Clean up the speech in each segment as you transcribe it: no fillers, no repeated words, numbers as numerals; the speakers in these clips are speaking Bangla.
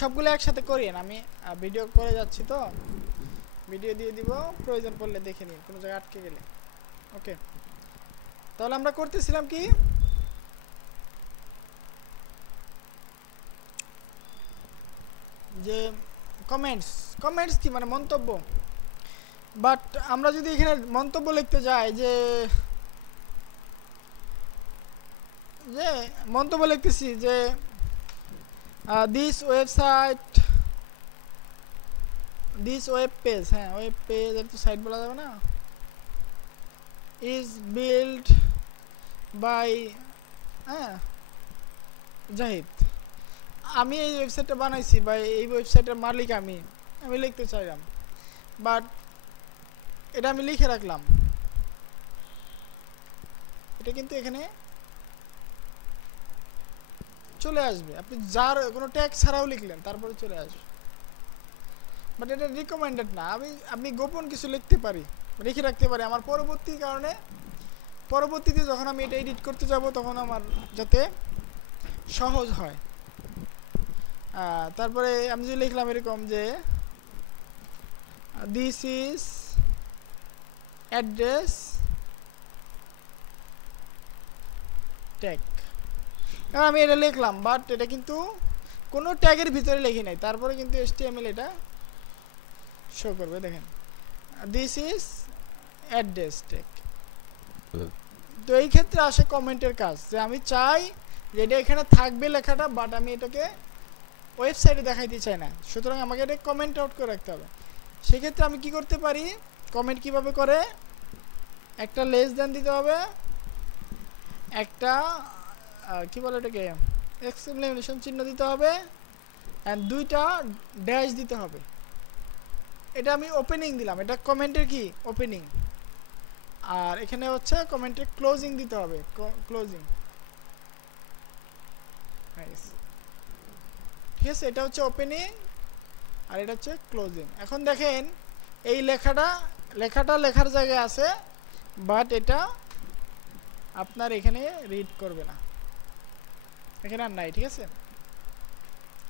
সবগুলো একসাথে করিয়েন, আমি ভিডিও করে যাচ্ছি তো ভিডিও দিয়ে দিব, প্রয়োজন পড়লে দেখে নিন কোনো জায়গায় আটকে গেলে। ওকে, তাহলে আমরা করতেছিলাম কি, যে কমেন্টস, কমেন্টস কি মানে মন্তব্য। বাট আমরা যদি এখানে মন্তব্য লিখতে যাই, যে যে মন্তব্য লিখতেছি যে this website, this web page, হ্যাঁ ওয়েব পেজ, একটু সাইট বলা যাবে না, ইজ বিল্ড বাই, হ্যাঁ জাহিদ, আমি এই ওয়েবসাইটটা বানাইছি বা এই ওয়েবসাইটের মালিক আমি, আমি লিখতে চাইলাম, বাট এটা আমি লিখে রাখলাম, এটা কিন্তু এখানে চলে আসবে, আপনি যার কোনো ট্যাগ ছাড়াও লিখলেন তারপরে চলে আসবে, বাট এটা রিকমেন্ডেড না। আমি গোপন কিছু লিখতে পারি, রেখে রাখতে পারি আমার পরবর্তী কারণে, পরবর্তীতে যখন আমি এটা এডিট করতে যাব তখন আমার যাতে সহজ হয়। তারপরে আমি যে লিখলাম এরকম যে দিস ইজ অ্যাড্রেস ট্যাগ, কারণ আমি এটা লিখলাম, বাট এটা কিন্তু কোনো ট্যাগের ভিতরে লিখি নাই, তারপরে কিন্তু HTML এটা শো করবে, দেখেন দিস ইজ অ্যাড্রেস ট্যাগ। তো এই ক্ষেত্রে আসে কমেন্টের কাজ, যে আমি চাই যে এটা এখানে থাকবে লেখাটা, বাট আমি এটাকে ওয়েবসাইটে দেখাইতে চাই না, সুতরাং আমাকে এটা কমেন্ট আউট করে রাখতে হবে। সেক্ষেত্রে আমি কি করতে পারি, কমেন্ট কিভাবে করে, একটা লেস দেন দিতে হবে, একটা কি বলে এটাকে এক্সক্লেমেশন চিহ্ন দিতে হবে, অ্যান্ড দুইটা ড্যাশ দিতে হবে। এটা আমি ওপেনিং দিলাম, এটা কমেন্টের কি ওপেনিং, আর এখানে হচ্ছে কমেন্টের ক্লোজিং দিতে হবে, ক্লোজিং, ঠিক আছে, এটা হচ্ছে ওপেনিং আর এটা হচ্ছে ক্লোজিং। এখন দেখেন এই লেখাটা লেখার জায়গায় আছে, বাট এটা আপনার এখানে রিড করবে না, এখানে আর নাই, ঠিক আছে,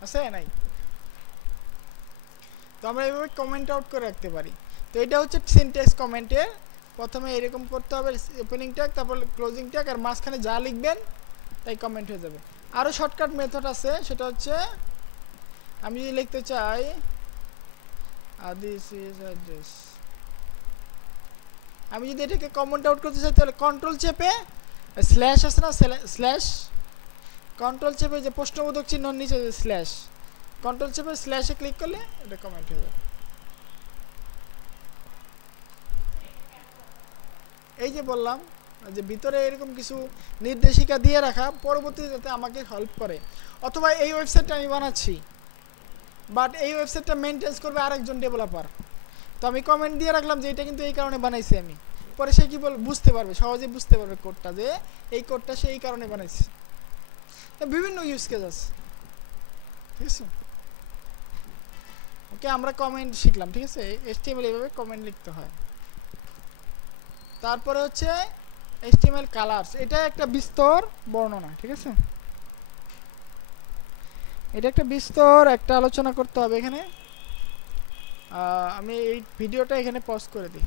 আছে নাই। তো আমরা এইভাবে কমেন্ট আউট করে রাখতে পারি। তো এটা হচ্ছে সিনট্যাক্স কমেন্টের, প্রথমে এরকম করতে হবে ওপেনিং ট্যাগ, তারপর ক্লোজিং ট্যাগ, আর মাঝখানে যা লিখবেন তাই কমেন্ট হয়ে যাবে। আরও শর্টকাট মেথড আছে, সেটা হচ্ছে আমি যদি লিখতে চাই দিস ইজ অ্যাড্রেস, আমি যদি এটাকে কমেন্ট আউট করতে চাই তাহলে কন্ট্রোল চেপে স্ল্যাশ আছে না, স্ল্যাশ, কন্ট্রোল চেপে যে প্রশ্নবোধক চিহ্ন নিচে স্ল্যাশ, কন্ট্রোল চেপে স্ল্যাশে ক্লিক করলে এটা কমেন্ট হয়ে যাবে। এই যে বললাম যে ভিতরে এরকম কিছু নির্দেশিকা দিয়ে রাখা, পরবর্তীতে যাতে আমাকে হেল্প করে। অথবা এই ওয়েবসাইটটা আমি বানাচ্ছি, বাট এই ওয়েবসাইটটা মেনটেন্স করবে আরেকজন ডেভেলপার, তো আমি কমেন্ট দিয়ে রাখলাম যে এটা কিন্তু এই কারণে বানাইছি আমি, পরে সে কি বুঝতে পারবে, সহজে বুঝতে পারবে কোডটা, যে এই কোডটা সে এই কারণে বানাইছে। বিভিন্ন ইউজ কেস আছে, ঠিক আছে। ওকে, আমরা কমেন্ট শিখলাম, ঠিক আছে, HTML এইভাবে কমেন্ট লিখতে হয়। তারপরে হচ্ছে HTML কালার্স, এটা একটা বিস্তর বর্ণনা, ঠিক আছে, এটা একটা বিস্তর একটা আলোচনা করতে হবে এখানে। আমি এই ভিডিওটা এখানে পজ করে দিই।